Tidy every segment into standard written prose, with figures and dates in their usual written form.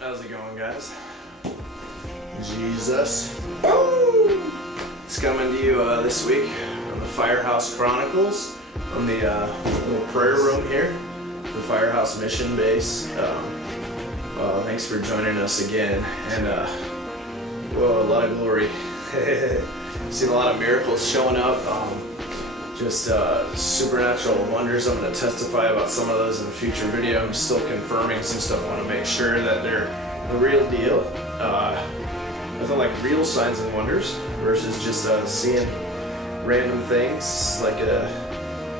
How's it going, guys? Jesus. Oh! It's coming to you this week on the Firehouse Chronicles, from the little prayer room here, the Firehouse Mission Base. Thanks for joining us again, and whoa, a lot of glory. Seen a lot of miracles showing up, just supernatural wonders. I'm going to testify about some of those in a future video. I'm still confirming some stuff. I want to make sure that they're the real deal. Nothing like real signs and wonders versus just seeing random things like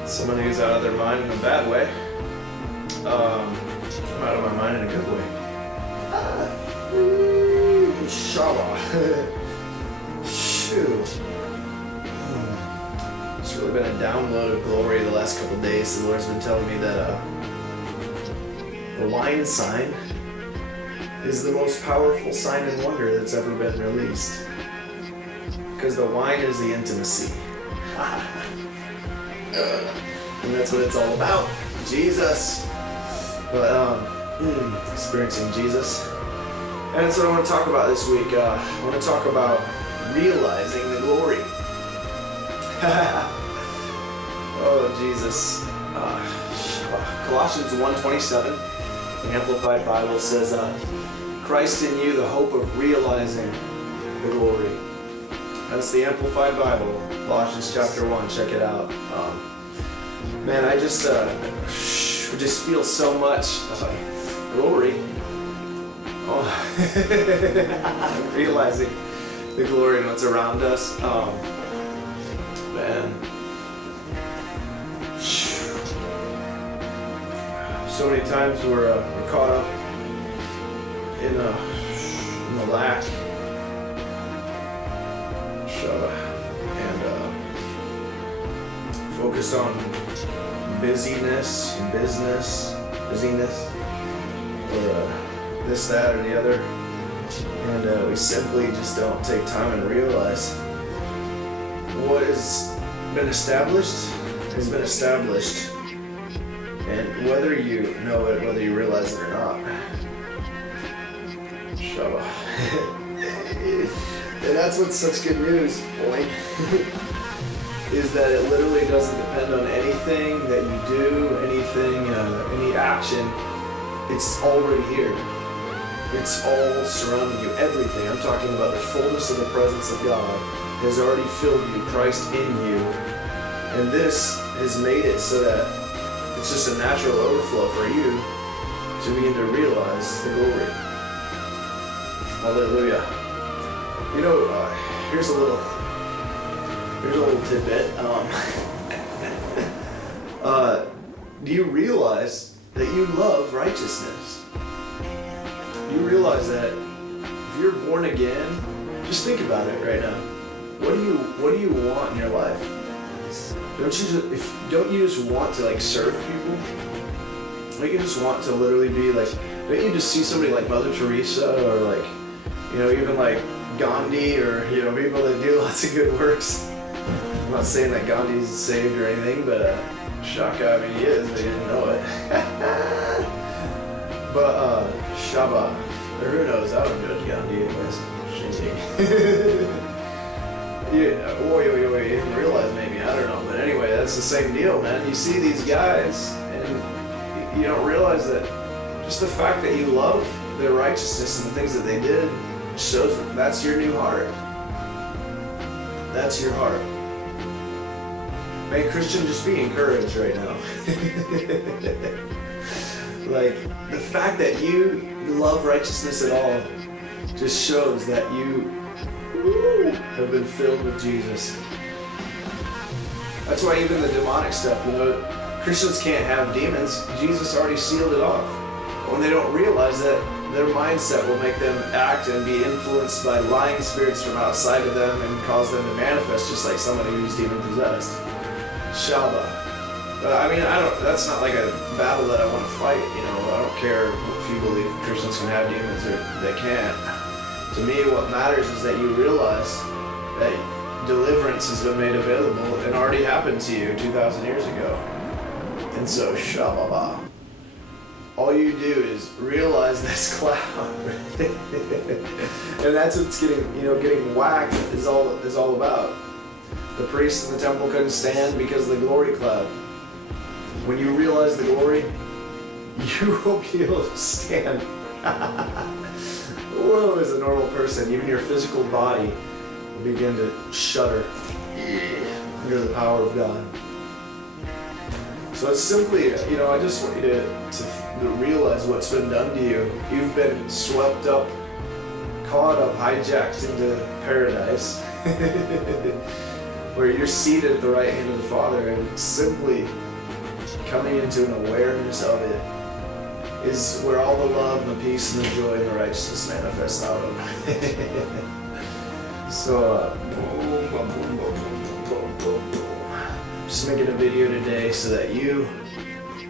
someone who's out of their mind in a bad way. I'm out of my mind in a good way. Inshallah. Shoot. It's really been a download of glory the last couple days. The Lord's been telling me that the wine sign is the most powerful sign and wonder that's ever been released. Because the wine is the intimacy. And that's what it's all about. Jesus. But experiencing Jesus. And that's what I want to talk about this week. I want to talk about realizing the glory. Oh, Jesus. Colossians 1:27, the Amplified Bible says, Christ in you, the hope of realizing the glory. That's the Amplified Bible, Colossians chapter 1. Check it out. Man, I just feel so much glory. Oh, realizing the glory and what's around us. Man. So many times we're caught up in the lack, and focused on busyness, or this, that, or the other, and we simply just don't take time and realize what has been established has been established, and whether you know it, whether you realize it or not. And that's what's such good news, boy. Is that it literally doesn't depend on anything that you do, any action. It's already here. It's all surrounding you, everything. I'm talking about the fullness of the presence of God has already filled you, Christ in you. And this has made it so that it's just a natural overflow for you to begin to realize the glory. Hallelujah. You know, here's a little tidbit. Do you realize that you love righteousness? You realize that if you're born again, just think about it right now. What do you want in your life? Don't you just want to like serve people? Don't you just want to literally be like? Don't you just see somebody like Mother Teresa or like, even like Gandhi or people that do lots of good works? I'm not saying that Gandhi's saved or anything, but Shaka, I mean he is, but he didn't know it. But Shaba, or who knows? I don't judge Gandhi anyways. You didn't realize maybe, I don't know, but anyway, that's the same deal, man. You see these guys, and you don't realize that just the fact that you love their righteousness and the things that they did shows that that's your new heart. That's your heart. May Christian just be encouraged right now. Like, the fact that you love righteousness at all just shows that you have been filled with Jesus. That's why even the demonic stuff, Christians can't have demons. Jesus already sealed it off. When they don't realize that their mindset will make them act and be influenced by lying spirits from outside of them and cause them to manifest just like somebody who's demon possessed. Shaba. But I mean, that's not like a battle that I want to fight, you know. I don't care if you believe Christians can have demons or they can't. To me, what matters is that you realize that deliverance has been made available and already happened to you 2,000 years ago. And so, shababa. All you do is realize this cloud. And that's what's getting whacked is all about. The priests in the temple couldn't stand because of the glory cloud. When you realize the glory, you will be able to stand. Whoa, as a normal person, even your physical body will begin to shudder under the power of God. So it's simply, I just want you to realize what's been done to you. You've been swept up, caught up, hijacked into paradise, where you're seated at the right hand of the Father, and simply coming into an awareness of it is where all the love and the peace and the joy and the righteousness manifest out of. So, just making a video today so that you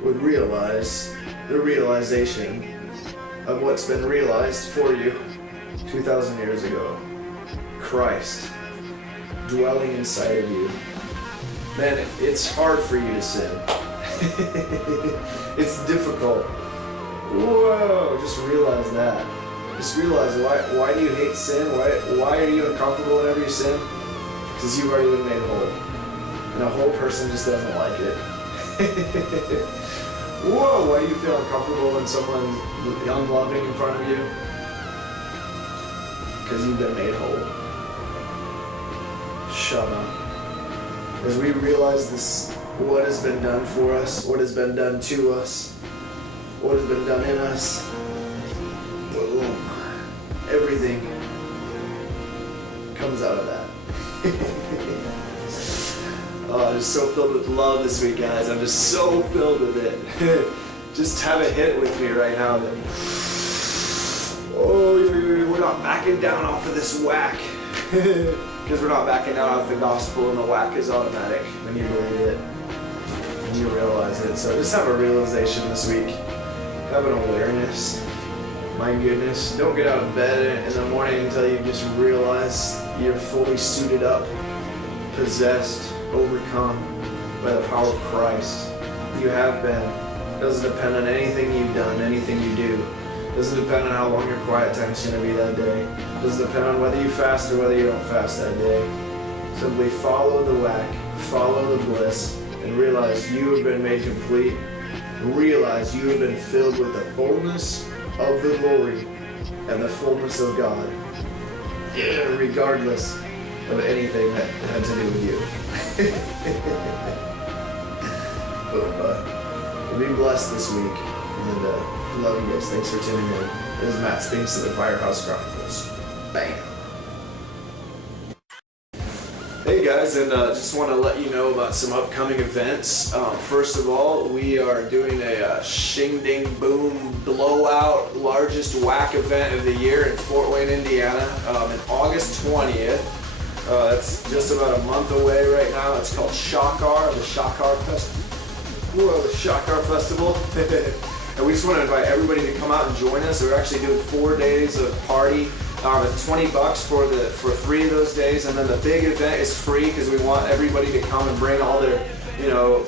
would realize the realization of what's been realized for you 2,000 years ago. Christ dwelling inside of you. Man, it's hard for you to sin. It's difficult. Whoa, just realize that. Just realize why do you hate sin? Why are you uncomfortable whenever you sin? Because you've already been made whole. And a whole person just doesn't like it. Whoa, why do you feel uncomfortable when someone's unloving in front of you? Because you've been made whole. Shut up. As we realize this, what has been done for us, what has been done to us, what has been done in us, boom, everything comes out of that. Oh, I'm just so filled with love this week, guys. I'm just so filled with it. Just have a hit with me right now. Oh, we're not backing down off of this whack. Because we're not backing down off the gospel, and the whack is automatic when you believe it and you realize it. So just have a realization this week. Have an awareness. My goodness, don't get out of bed in the morning until you just realize you're fully suited up, possessed, overcome by the power of Christ. You have been. It doesn't depend on anything you've done, anything you do. It doesn't depend on how long your quiet time's going to be that day. It doesn't depend on whether you fast or whether you don't fast that day. Simply follow the whack, follow the bliss, and realize you have been made complete. Realize you have been filled with the fullness of the glory and the fullness of God. Yeah, regardless of anything that had to do with you. But be blessed this week, and love you guys. Thanks for tuning in. This is Matt Spinks of the Firehouse Chronicles. Bam! Hey guys, and just want to let you know about some upcoming events. First of all, we are doing a Shing Ding Boom Blowout largest whack event of the year in Fort Wayne, Indiana, on August 20th. That's just about a month away right now. It's called Shakar, the Shakar Festival. Whoa, the Shakar Festival. And we just want to invite everybody to come out and join us. We're actually doing 4 days of party. It's $20 for 3 of those days, and then the big event is free because we want everybody to come and bring all their, or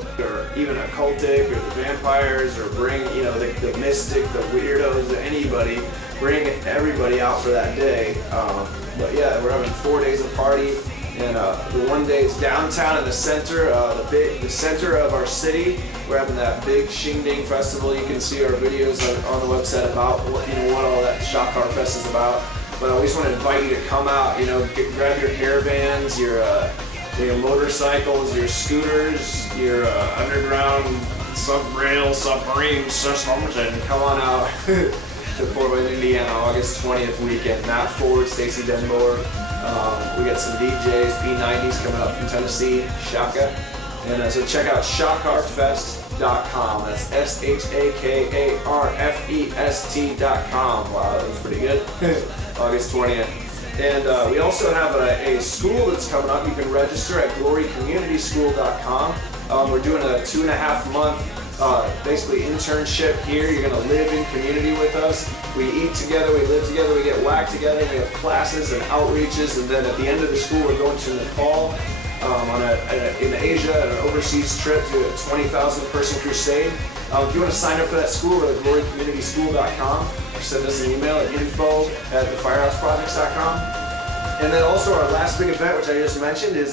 even occultic, or the vampires, or bring, the mystic, the weirdos, anybody. Bring everybody out for that day. But yeah, we're having 4 days of party, and the one day is downtown in the center, the center of our city. We're having that big Shing Ding festival. You can see our videos on the website about what all that Shakar Fest is about. But we just want to invite you to come out, grab your caravans, your motorcycles, your scooters, your underground submarine systems, and come on out to Fort Wayne, Indiana, August 20th weekend. Matt Ford, Stacy Denboer. We got some DJs, P90s coming up from Tennessee, Shaka. And so check out shakarfest.com. That's SHAKARFEST.com. Wow, that was pretty good. August 20th. And we also have a school that's coming up. You can register at glorycommunityschool.com. We're doing a 2.5 month basically internship here. You're gonna live in community with us. We eat together, we live together, we get whacked together, we have classes and outreaches, and then at the end of the school we're going to Nepal in Asia, an overseas trip to a 20,000 person crusade. If you want to sign up for that school, go to glorycommunityschool.com or send us an email at info@thefirehouseprojects.com. And then also our last big event, which I just mentioned, is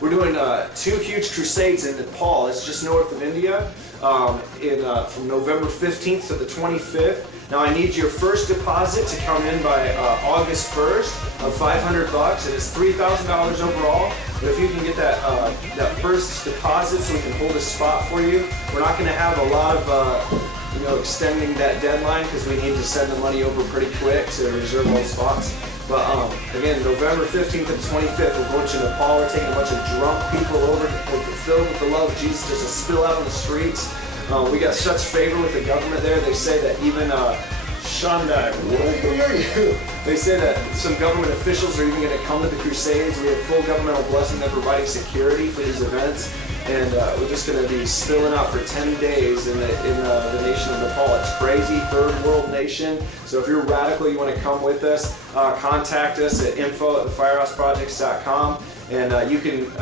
we're doing 2 huge crusades in Nepal. It's just north of India, from November 15th to the 25th. Now I need your first deposit to come in by August 1st of $500. It is $3,000 overall. But if you can get that first deposit so we can hold a spot for you, we're not going to have a lot of extending that deadline because we need to send the money over pretty quick to reserve all the spots. But again, November 15th and 25th, we're going to Nepal. We're taking a bunch of drunk people over, filled with the love of Jesus, just to spill out on the streets. We got such favor with the government there. They say that even Shandai, where are you? They say that some government officials are even going to come to the crusades. We have full governmental blessing. They're providing security for these events. And we're just going to be spilling out for 10 days in the nation of Nepal. It's crazy, third world nation. So if you're radical, you want to come with us, contact us at info@thefirehouseprojects.com. And you can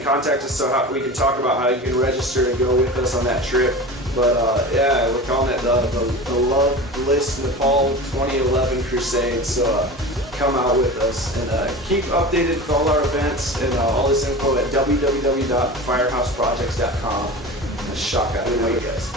contact us so we can talk about how you can register and go with us on that trip. But yeah, we're calling it the Love Bliss Nepal 2011 Crusade. So come out with us and keep updated with all our events and all this info at www.firehouseprojects.com. Shock out of you guys.